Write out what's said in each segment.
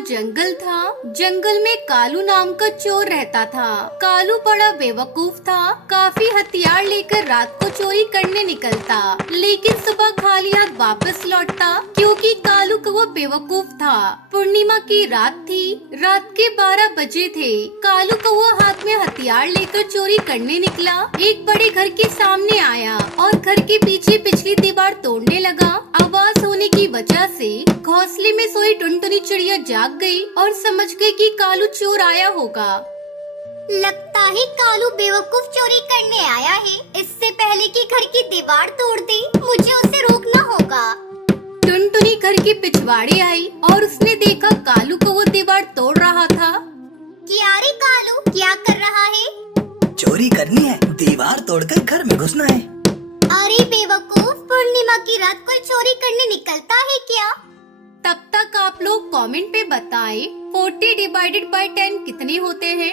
जंगल था। जंगल में कालू नाम का चोर रहता था। कालू बड़ा बेवकूफ था। काफी हथियार लेकर रात को चोरी करने निकलता, लेकिन सुबह खाली हाथ वापस लौटता, क्योंकि कालू का वो बेवकूफ था। पूर्णिमा की रात थी। रात के 12 बजे थे। कालू का वो हाथ में हथियार लेकर चोरी करने निकला। एक बड़े घर के सामने आया और घर के पीछे पिछली दीवार तोड़ने लगा। आवाज होने की वजह से घोंसले में सोई टुनटुनी चिड़िया जाग गई और समझ गई कि कालू चोर आया होगा। लगता है कालू बेवकूफ चोरी करने आया है। इससे पहले कि घर की दीवार तोड़ दे, मुझे उसे रोकना होगा। टुनटुनी घर के पिछवाड़े आई और उसने देखा कालू को वो दीवार तोड़ रहा था। क्या रे कालू, क्या कर रहा है? चोरी करनी है, दीवार तोड़कर घर में घुसना है। अरे बेवकूफ, पूर्णिमा की रात कोई चोरी करने निकलता है क्या? तब तक आप लोग कमेंट पे बताएं 40 डिवाइडेड बाय 10 कितने होते हैं।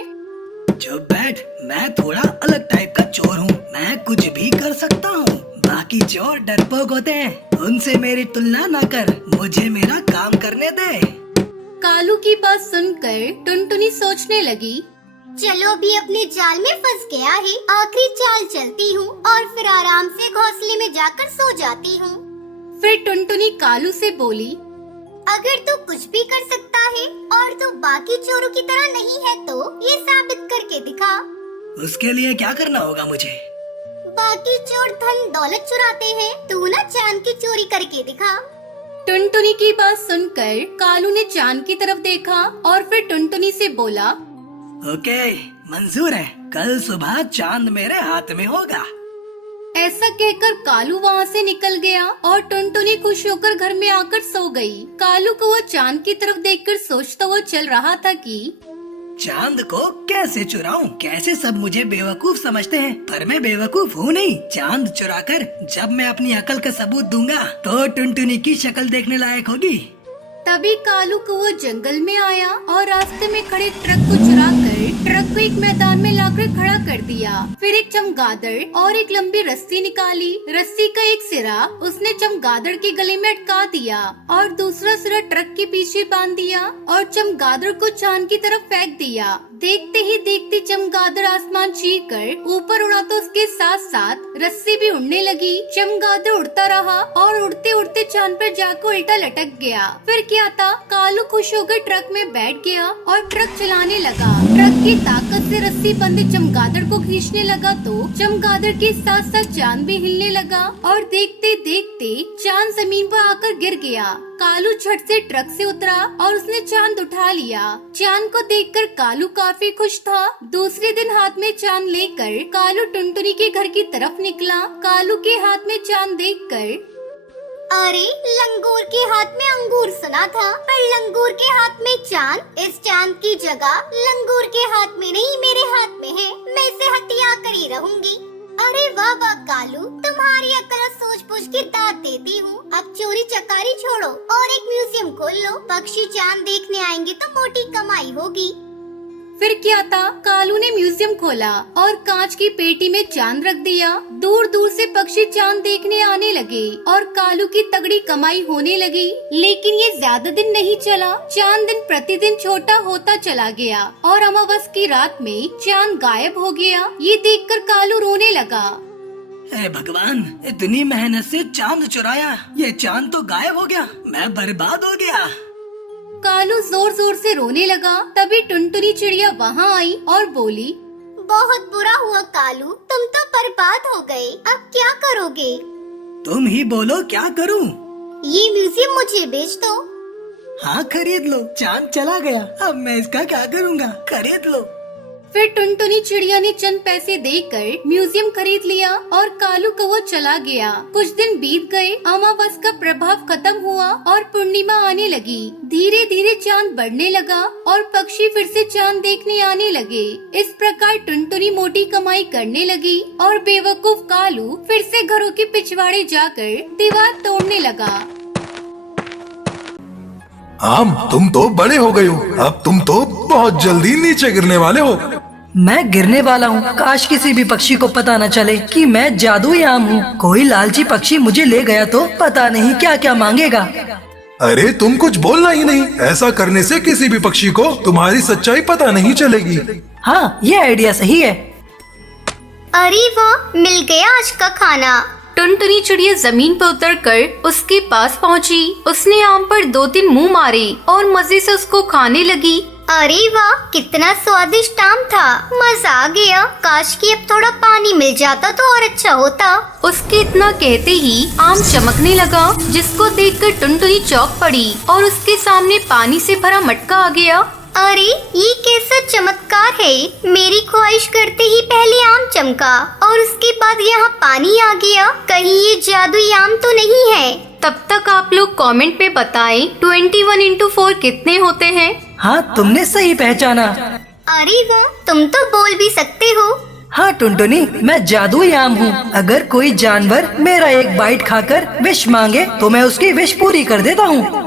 चुप बैठ, मैं थोड़ा अलग टाइप का चोर हूँ। मैं कुछ भी कर सकता हूँ। बाकी चोर डरपोक होते हैं, उनसे मेरी तुलना न कर। मुझे मेरा काम करने दे। कालू की बात सुनकर टुनटुनी सोचने लगी, चलो अभी अपने जाल में फंस गया है, आखिरी चाल चलती हूँ और फिर आराम से घोंसले में जाकर सो जाती हूँ। फिर टुनटुनी कालू से बोली, अगर तू कुछ भी कर सकता है और तू बाकी चोरों की तरह नहीं है तो ये साबित करके दिखा। उसके लिए क्या करना होगा मुझे? बाकी चोर धन दौलत चुराते हैं, तू ना चांद की चोरी करके दिखा। टुनटुनी की बात सुनकर कालू ने चांद की तरफ देखा और फिर टुनटुनी से बोला, ओके, मंजूर है। कल सुबह चांद मेरे हाथ में होगा। ऐसा कहकर कालू वहाँ से निकल गया और टुनटुनी खुश होकर घर में आकर सो गई। कालू को वो चांद की तरफ देखकर सोचता हुआ चल रहा था कि चांद को कैसे चुराऊं? कैसे सब मुझे बेवकूफ समझते हैं, पर मैं बेवकूफ हूँ नहीं। चांद चुराकर जब मैं अपनी अकल का सबूत दूंगा तो टुनटुनी की शक्ल देखने लायक होगी। तभी कालू को वो जंगल में आया और रास्ते में खड़े ट्रक को चुराकर ट्रक को एक मैदान में लाकर खड़ा कर दिया। फिर एक चमगादड़ और एक लंबी रस्सी निकाली। रस्सी का एक सिरा उसने चमगादड़ के गले में अटका दिया और दूसरा सिरा ट्रक के पीछे बांध दिया और चमगादड़ को चांद की तरफ फेंक दिया। देखते ही देखते चमगादड़ आसमान चीर कर ऊपर उड़ा तो उसके साथ साथ रस्सी भी उड़ने लगी। चमगादड़ उड़ता रहा और उड़ते उड़ते चांद पर जाकर उल्टा लटक गया। फिर क्या था, कालू खुश होकर ट्रक में बैठ गया और ट्रक चलाने लगा। ट्रक की ताकत से रस्सी बंधे चमगादड़ को खींचने लगा तो चमगादड़ के साथ साथ चांद भी हिलने लगा और देखते देखते चांद जमीन पर आकर गिर गया। कालू झट से ट्रक से उतरा और उसने चांद उठा लिया। चांद को देखकर कालू काफी खुश था। दूसरे दिन हाथ में चांद लेकर कालू टुनटुनी के घर की तरफ निकला। कालू के हाथ में चांद देखकर, अरे लंगूर के हाथ में अंगूर सुना था, पर लंगूर के हाथ में चांद। इस चांद की जगह लंगूर के हाथ में नहीं मेरे हाथ में है। मैं इसे हत्या कर ही रहूंगी। अरे वाह वाह कालू, तुम्हारी अकल सोच पूछ के दाद देती हूँ। अब चोरी चकारी छोड़ो और एक म्यूजियम खोल लो। पक्षी चांद देखने आएंगे तो मोटी कमाई होगी। फिर क्या था, कालू ने म्यूजियम खोला और कांच की पेटी में चांद रख दिया। दूर दूर से पक्षी चांद देखने आने लगे और कालू की तगड़ी कमाई होने लगी। लेकिन ये ज्यादा दिन नहीं चला। चांद दिन प्रतिदिन छोटा होता चला गया और अमावस की रात में चांद गायब हो गया। ये देखकर कालू रोने लगा। हे भगवान, इतनी मेहनत से चांद चुराया, ये चांद तो गायब हो गया। मैं बर्बाद हो गया। कालू जोर जोर से रोने लगा। तभी टुनटुनी चिड़िया वहाँ आई और बोली, बहुत बुरा हुआ कालू, तुम तो बर्बाद हो गए। अब क्या करोगे? तुम ही बोलो, क्या करूं? ये म्यूजियम मुझे बेच दो। हाँ खरीद लो। चांद चला गया, अब मैं इसका क्या करूँगा? खरीद लो। फिर टुनटुनी चिड़िया ने चंद पैसे देकर म्यूजियम खरीद लिया और कालू का वो चला गया। कुछ दिन बीत गए। अमावस का प्रभाव खत्म हुआ और पूर्णिमा आने लगी। धीरे धीरे चांद बढ़ने लगा और पक्षी फिर से चांद देखने आने लगे। इस प्रकार टुनटुनी मोटी कमाई करने लगी और बेवकूफ कालू फिर से घरों के पिछवाड़े जाकर दीवार तोड़ने लगा। तुम तो बड़े हो गए हो। अब तुम तो बहुत जल्दी नीचे गिरने वाले हो। मैं गिरने वाला हूँ। काश किसी भी पक्षी को पता न चले कि मैं जादुई आम हूँ। कोई लालची पक्षी मुझे ले गया तो पता नहीं क्या क्या मांगेगा। अरे तुम कुछ बोलना ही नहीं। ऐसा करने से किसी भी पक्षी को तुम्हारी सच्चाई पता नहीं चलेगी। हाँ, ये आइडिया सही है। अरे वाह, मिल गया आज का खाना। टुनटुनी चिड़िया जमीन पर उतरकर उसके पास पहुंची। उसने आम पर 2-3 मुंह मारे और मजे से उसको खाने लगी। अरे वाह, कितना स्वादिष्ट आम था, मजा आ गया। काश कि अब थोड़ा पानी मिल जाता तो और अच्छा होता। उसके इतना कहते ही आम चमकने लगा, जिसको देखकर टुनटुनी चौंक पड़ी और उसके सामने पानी से भरा मटका आ गया। अरे ये कैसा चमत्कार है, मेरी ख्वाहिश करते ही पहले आम चमका और उसके बाद यहाँ पानी आ गया। कहीं ये जादुई आम तो नहीं है? तब तक आप लोग कमेंट पे बताएं 21×4 कितने होते हैं। हाँ, तुमने सही पहचाना। अरे वाह, तुम तो बोल भी सकते हो। हाँ टुनटुनी, मैं जादुई आम हूँ। अगर कोई जानवर मेरा एक बाइट खाकर विश मांगे तो मैं उसकी विश पूरी कर देता हूँ।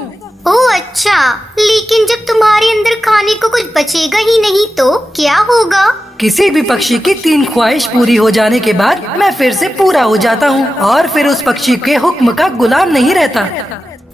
ओह अच्छा, लेकिन जब तुम्हारे अंदर खाने को कुछ बचेगा ही नहीं तो क्या होगा? किसी भी पक्षी की 3 ख्वाहिश पूरी हो जाने के बाद मैं फिर से पूरा हो जाता हूँ और फिर उस पक्षी के हुक्म का गुलाम नहीं रहता।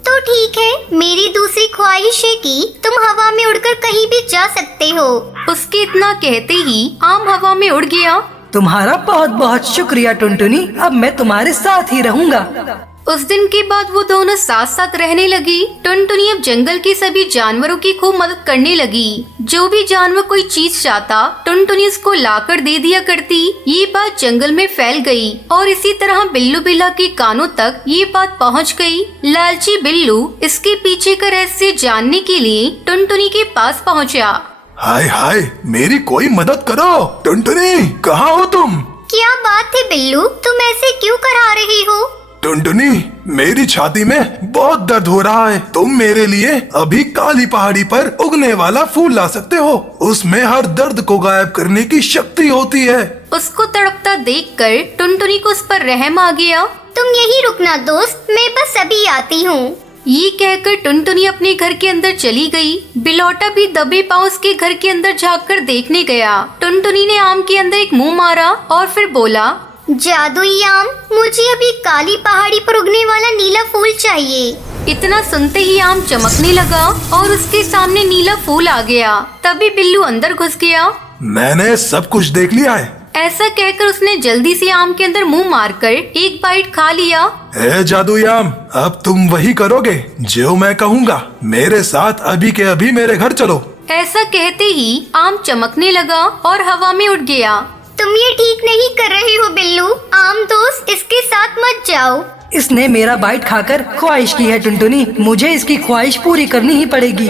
तो ठीक है, मेरी दूसरी ख्वाहिश है कि तुम हवा में उड़कर कहीं भी जा सकते हो। उसके इतना कहते ही आम हवा में उड़ गया। तुम्हारा बहुत बहुत शुक्रिया टुनटुनी, अब मैं तुम्हारे साथ ही रहूँगा। उस दिन के बाद वो दोनों साथ साथ रहने लगी। टुनटुनी अब जंगल के सभी जानवरों की खूब मदद करने लगी। जो भी जानवर कोई चीज चाहता, टुनटुनी उसको लाकर दे दिया करती। ये बात जंगल में फैल गई और इसी तरह बिल्लू बिल्ला के कानों तक ये बात पहुंच गई। लालची बिल्लू इसके पीछे का रहस्य जानने के लिए टुनटुनी के पास पहुंचा। हाय हाय, मेरी कोई मदद करो। टुनटुनी, कहाँ हो तुम? क्या बात है बिल्लू, तुम ऐसे क्यों करा रही हो? टुनटुनी, मेरी छाती में बहुत दर्द हो रहा है। तुम मेरे लिए अभी काली पहाड़ी पर उगने वाला फूल ला सकते हो। उसमें हर दर्द को गायब करने की शक्ति होती है। उसको तड़पता देखकर टुनटुनी को उस पर रहम आ गया। तुम यही रुकना दोस्त, मैं बस अभी आती हूँ। ये कहकर टुनटुनी अपने घर के अंदर चली गई। बिलौटा भी दबे पांव उसके घर के अंदर झांककर देखने गया। टुनटुनी ने आम के अंदर एक मुंह मारा और फिर बोला, जादुई आम, मुझे अभी काली पहाड़ी पर उगने वाला नीला फूल चाहिए। इतना सुनते ही आम चमकने लगा और उसके सामने नीला फूल आ गया। तभी बिल्लू अंदर घुस गया। मैंने सब कुछ देख लिया है। ऐसा कहकर उसने जल्दी से आम के अंदर मुंह मारकर एक बाइट खा लिया। ए जादुई आम, अब तुम वही करोगे जो मैं कहूँगा। मेरे साथ अभी के अभी मेरे घर चलो। ऐसा कहते ही आम चमकने लगा और हवा में उड़ गया। तुम ये ठीक नहीं कर रहे हो बिल्लू। आम दोस्त, इसके साथ मत जाओ। इसने मेरा बाइट खाकर ख्वाहिश की है टुनटुनी, मुझे इसकी ख्वाहिश पूरी करनी ही पड़ेगी।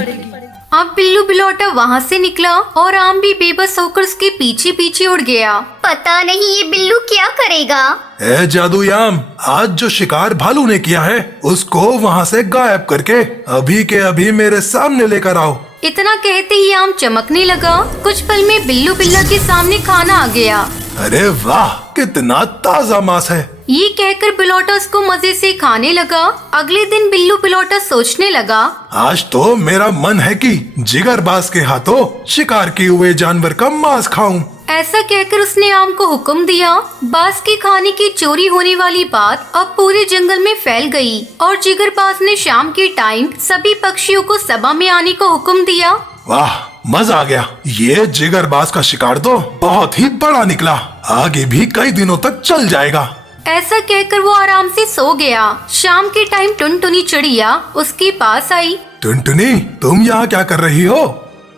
अब बिल्लू बिलौटा वहाँ से निकला और आम भी बेबस होकर उसके पीछे पीछे उड़ गया। पता नहीं ये बिल्लू क्या करेगा। ए जादुई आम, आज जो शिकार भालू ने किया है उसको वहाँ से गायब करके अभी के अभी मेरे सामने लेकर आओ। इतना कहते ही आम चमकने लगा। कुछ पल में बिल्लू बिल्ला के सामने खाना आ गया। अरे वाह, कितना ताजा मांस है। ये कहकर बिलौटा उसको मजे से खाने लगा। अगले दिन बिल्लू बिलौटा सोचने लगा, आज तो मेरा मन है कि जिगरबाज के हाथों शिकार किए हुए जानवर का मांस खाऊं। ऐसा कहकर उसने आम को हुक्म दिया। बाज के खाने की चोरी होने वाली बात अब पूरे जंगल में फैल गई और जिगरबाज ने शाम के टाइम सभी पक्षियों को सभा में आने का हुक्म दिया। वाह, मजा आ गया। ये जिगरबाज का शिकार तो बहुत ही बड़ा निकला। आगे भी कई दिनों तक चल जाएगा। ऐसा कहकर वो आराम से सो गया। शाम के टाइम टुनटुनी चिड़िया उसके पास आई। टुनटुनी, तुम यहाँ क्या कर रही हो?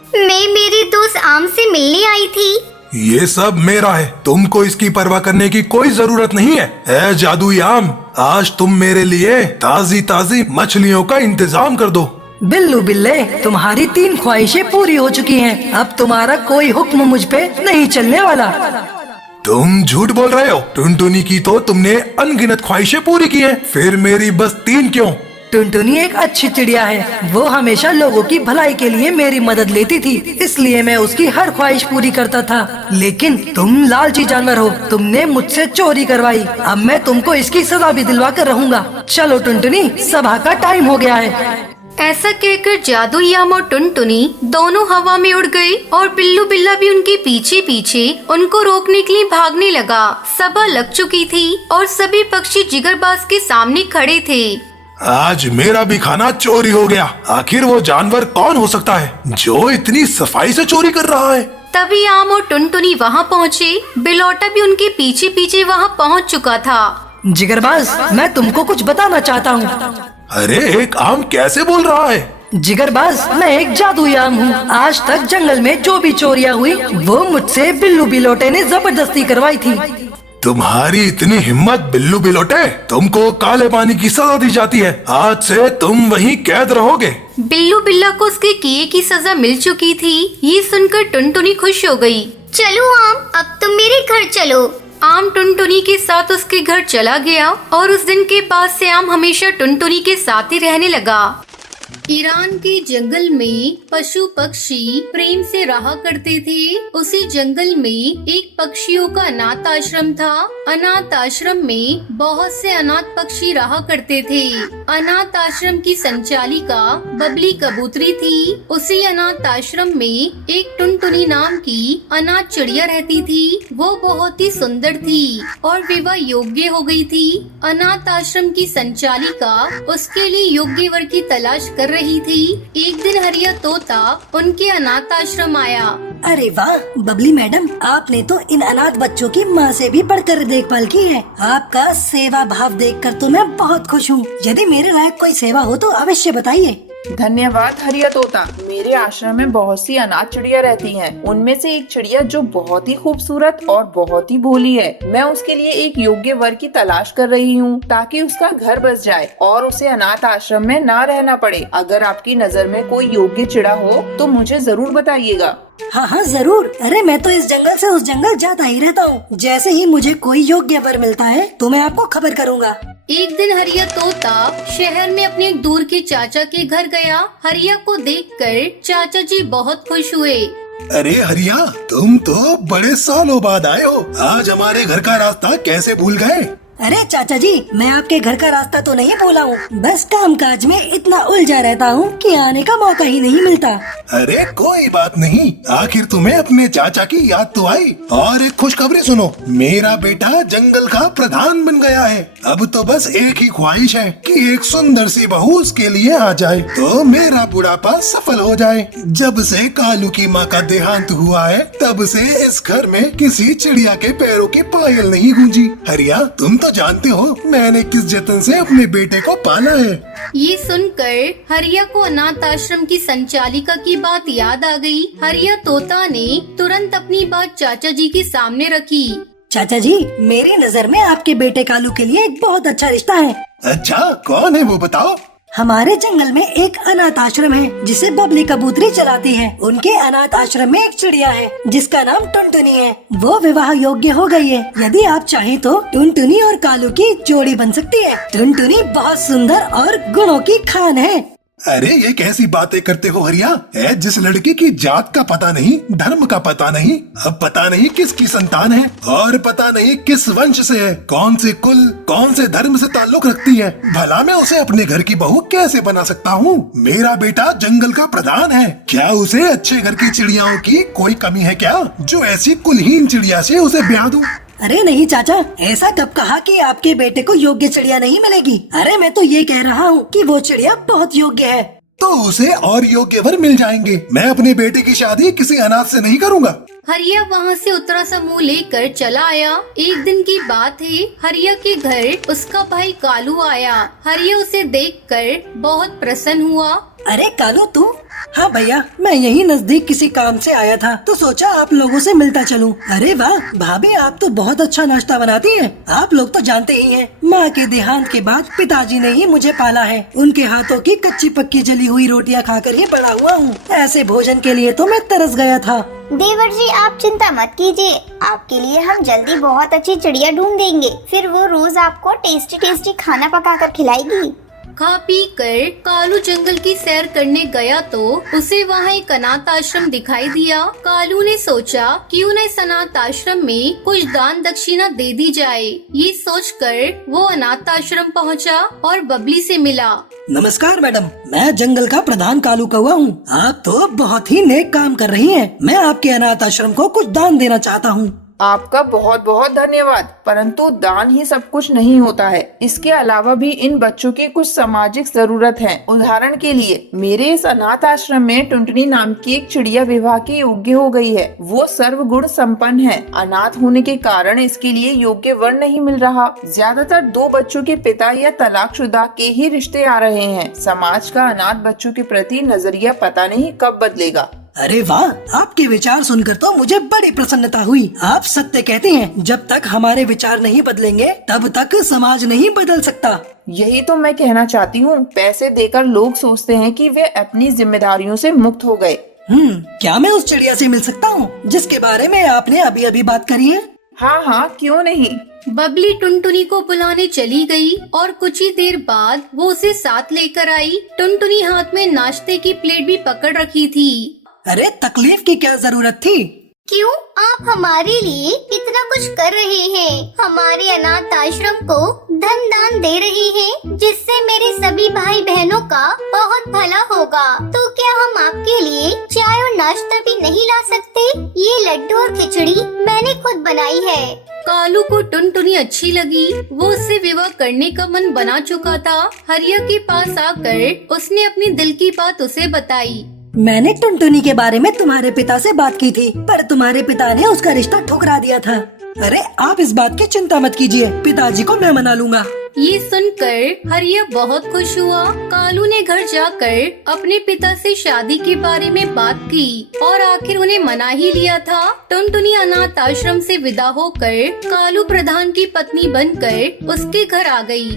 मैं मेरे दोस्त आम से मिलने आई थी। ये सब मेरा है, तुमको इसकी परवाह करने की कोई जरूरत नहीं है। ए जादुई आम, आज तुम मेरे लिए ताजी ताजी मछलियों का इंतजाम कर दो। बिल्लू बिल्ले, तुम्हारी 3 ख्वाहिशें पूरी हो चुकी हैं। अब तुम्हारा कोई हुक्म मुझ पे नहीं चलने वाला। तुम झूठ बोल रहे हो। टुनटुनी की तो तुमने अनगिनत ख्वाहिशें पूरी की हैं, फिर मेरी बस 3 क्यों? टुनटुनी एक अच्छी चिड़िया है। वो हमेशा लोगों की भलाई के लिए मेरी मदद लेती थी, इसलिए मैं उसकी हर ख्वाहिश पूरी करता था। लेकिन तुम लालची जानवर हो, तुमने मुझसे चोरी करवाई। अब मैं तुमको इसकी सजा भी दिलवा कर रहूंगा। चलो टुनटुनी, सभा का टाइम हो गया है। ऐसा कहकर जादुई आम और टुनटुनी दोनों हवा में उड़ गए और बिल्लू बिल्ला भी उनके पीछे पीछे उनको रोकने के लिए भागने लगा। सभा लग चुकी थी और सभी पक्षी जिगरबाज के सामने खड़े थे। आज मेरा भी खाना चोरी हो गया। आखिर वो जानवर कौन हो सकता है जो इतनी सफाई से चोरी कर रहा है? तभी आम और टुनटुनी वहाँ पहुँचे। बिलौटा भी उनके पीछे पीछे वहाँ पहुँच चुका था। जिगरबाज, मैं तुमको कुछ बताना चाहता हूँ। अरे एक आम कैसे बोल रहा है? जिगरबाज, मैं एक जादुई आम हूँ। आज तक जंगल में जो भी चोरियाँ हुई वो मुझसे बिल्लू बिलोटे ने जबरदस्ती करवाई थी। तुम्हारी इतनी हिम्मत बिल्लू बिलोटे, तुमको काले पानी की सजा दी जाती है। आज से तुम वहीं कैद रहोगे। बिल्लू बिल्ला को उसके किए की सजा मिल चुकी थी। ये सुनकर टुनटुनी खुश हो गई। चलो आम, अब तुम मेरे घर चलो। आम टुनटुनी के साथ उसके घर चला गया और उस दिन के बाद से आम हमेशा टुनटुनी के साथ ही रहने लगा। ईरान के जंगल में पशु पक्षी प्रेम से रहा करते थे। उसी जंगल में एक पक्षियों का अनाथ आश्रम था। अनाथ आश्रम में बहुत से अनाथ पक्षी रहा करते थे। अनाथ आश्रम की संचालिका बबली कबूतरी थी। उसी अनाथ आश्रम में एक टुनटुनी नाम की अनाथ चिड़िया रहती थी। वो बहुत ही सुंदर थी और विवाह योग्य हो गई थी। अनाथ आश्रम की संचालिका उसके लिए योग्य वर की तलाश कर रही थी। एक दिन हरिया तोता उनके अनाथ आश्रम आया। अरे वाह बबली मैडम, आपने तो इन अनाथ बच्चों की माँ से भी बढ़कर देखभाल की है। आपका सेवा भाव देखकर तो मैं बहुत खुश हूँ। यदि मेरे लायक कोई सेवा हो तो अवश्य बताइए। धन्यवाद हरिया तोता। मेरे आश्रम में बहुत सी अनाथ चिड़िया रहती हैं। उनमें से एक चिड़िया जो बहुत ही खूबसूरत और बहुत ही भोली है। मैं उसके लिए एक योग्य वर की तलाश कर रही हूँ ताकि उसका घर बस जाए और उसे अनाथ आश्रम में ना रहना पड़े। अगर आपकी नजर में कोई योग्य चिड़ा हो तो मुझे जरूर बताइएगा। हाँ हाँ जरूर। अरे मैं तो इस जंगल से उस जंगल जाता ही रहता हूँ। जैसे ही मुझे कोई योग्य वर मिलता है तो मैं आपको खबर करूँगा। एक दिन हरिया तोता शहर में अपने एक दूर के चाचा के घर गया। हरिया को देखकर चाचा जी बहुत खुश हुए। अरे हरिया, तुम तो बड़े सालों बाद आए हो। आज हमारे घर का रास्ता कैसे भूल गए? अरे चाचा जी, मैं आपके घर का रास्ता तो नहीं भूला हूँ, बस काम काज में इतना उलझा रहता हूँ कि आने का मौका ही नहीं मिलता। अरे कोई बात नहीं, आखिर तुम्हें अपने चाचा की याद तो आई। और एक खुशखबरी सुनो, मेरा बेटा जंगल का प्रधान बन गया है। अब तो बस एक ही ख्वाहिश है कि एक सुंदर सी बहू उसके लिए आ जाए तो मेरा बुढ़ापा सफल हो जाए। जब से कालू की माँ का देहांत हुआ है तब से इस घर में किसी चिड़िया के पैरों की पायल नहीं गूंजी। हरिया, तुम तो जानते हो मैंने किस जतन से अपने बेटे को पाला है। ये सुनकर हरिया को अनाथ आश्रम की संचालिका की बात याद आ गई। हरिया तोता ने तुरंत अपनी बात चाचा जी के सामने रखी। चाचा जी, मेरी नजर में आपके बेटे कालू के लिए एक बहुत अच्छा रिश्ता है। अच्छा, कौन है वो बताओ? हमारे जंगल में एक अनाथ आश्रम है जिसे बबली कबूतरी चलाती है। उनके अनाथ आश्रम में एक चिड़िया है जिसका नाम टुनटुनी है। वो विवाह योग्य हो गई है। यदि आप चाहें तो टुनटुनी और कालू की जोड़ी बन सकती है। टुनटुनी बहुत सुंदर और गुणों की खान है। अरे ये कैसी बातें करते हो हरिया? है जिस लड़की की जात का पता नहीं, धर्म का पता नहीं, अब पता नहीं किसकी संतान है और पता नहीं किस वंश से है, कौन से कुल, कौन से धर्म से ताल्लुक रखती है। भला मैं उसे अपने घर की बहू कैसे बना सकता हूँ? मेरा बेटा जंगल का प्रधान है। क्या उसे अच्छे घर की चिड़ियाओं की कोई कमी है क्या, जो ऐसी कुलहीन चिड़िया से उसे ब्याह दूं? अरे नहीं चाचा, ऐसा कब कहा कि आपके बेटे को योग्य चिड़िया नहीं मिलेगी? अरे मैं तो ये कह रहा हूँ कि वो चिड़िया बहुत योग्य है। तो उसे और योग्य वर मिल जाएंगे। मैं अपने बेटे की शादी किसी अनाथ से नहीं करूँगा। हरिया वहाँ से उतरा समूह लेकर चला आया। एक दिन की बात है, हरिया के घर उसका भाई कालू आया। हरिया उसे देखकर बहुत प्रसन्न हुआ। अरे कालू तू? हाँ भैया, मैं यही नजदीक किसी काम से आया था तो सोचा आप लोगों से मिलता चलूं। अरे वाह भाभी, आप तो बहुत अच्छा नाश्ता बनाती हैं। आप लोग तो जानते ही हैं, माँ के देहांत के बाद पिताजी ने ही मुझे पाला है। उनके हाथों की कच्ची पक्की जली हुई रोटियाँ खाकर ही बड़ा हुआ हूँ। ऐसे भोजन के लिए तो मैं तरस गया था। देवर जी, आप चिंता मत कीजिए, आपके लिए हम जल्दी बहुत अच्छी चिड़िया ढूंढ देंगे। फिर वो रोज आपको टेस्टी टेस्टी खाना पका कर खिलाएगी। खा पी कर कालू जंगल की सैर करने गया तो उसे वहाँ एक अनाथ आश्रम दिखाई दिया। कालू ने सोचा क्यों न इस अनाथ आश्रम में कुछ दान दक्षिणा दे दी जाए। ये सोचकर वो अनाथ आश्रम पहुँचा और बबली से मिला। नमस्कार मैडम, मैं जंगल का प्रधान कालू कौआ हूँ। आप तो बहुत ही नेक काम कर रही हैं। मैं आपके अनाथ आश्रम को कुछ दान देना चाहता हूँ। आपका बहुत बहुत धन्यवाद, परंतु दान ही सब कुछ नहीं होता है। इसके अलावा भी इन बच्चों की कुछ सामाजिक जरूरत है। उदाहरण के लिए मेरे इस अनाथ आश्रम में टुनटुनी नाम की एक चिड़िया विवाह के योग्य हो गई है। वो सर्वगुण संपन्न है। अनाथ होने के कारण इसके लिए योग्य वर नहीं मिल रहा। ज्यादातर 2 बच्चों के पिता या तलाकशुदा के ही रिश्ते आ रहे हैं। समाज का अनाथ बच्चों के प्रति नजरिया पता नहीं कब बदलेगा। अरे वाह, आपके विचार सुनकर तो मुझे बड़ी प्रसन्नता हुई। आप सत्य कहते हैं, जब तक हमारे विचार नहीं बदलेंगे तब तक समाज नहीं बदल सकता। यही तो मैं कहना चाहती हूँ। पैसे देकर लोग सोचते हैं कि वे अपनी जिम्मेदारियों से मुक्त हो गए। क्या मैं उस चिड़िया से मिल सकता हूँ जिसके बारे में आपने अभी अभी बात करी है? हाँ हाँ, क्यों नहीं। बबली टुनटुनी को बुलाने चली गई और कुछ ही देर बाद वो उसे साथ लेकर आई। टुनटुनी हाथ में नाश्ते की प्लेट भी पकड़ रखी थी। अरे तकलीफ की क्या जरूरत थी? क्यों आप हमारे लिए इतना कुछ कर रहे हैं? हमारे अनाथ आश्रम को धन दान दे रहे हैं, जिससे मेरे सभी भाई बहनों का बहुत भला होगा। तो क्या हम आपके लिए चाय और नाश्ता भी नहीं ला सकते? ये लड्डू और खिचड़ी मैंने खुद बनाई है। कालू को टुनटुनी अच्छी लगी। वो उससे विवाह करने का मन बना चुका था। हरिया के पास आकर उसने अपनी दिल की बात उसे बताई। मैंने टुनटुनी के बारे में तुम्हारे पिता से बात की थी, पर तुम्हारे पिता ने उसका रिश्ता ठुकरा दिया था। अरे आप इस बात की चिंता मत कीजिए, पिताजी को मैं मना लूंगा। ये सुनकर हरिया बहुत खुश हुआ। कालू ने घर जाकर अपने पिता से शादी के बारे में बात की और आखिर उन्हें मना ही लिया था। टुनटुनी अनाथ आश्रम से विदा होकर कालू प्रधान की पत्नी बनकर उसके घर आ गई।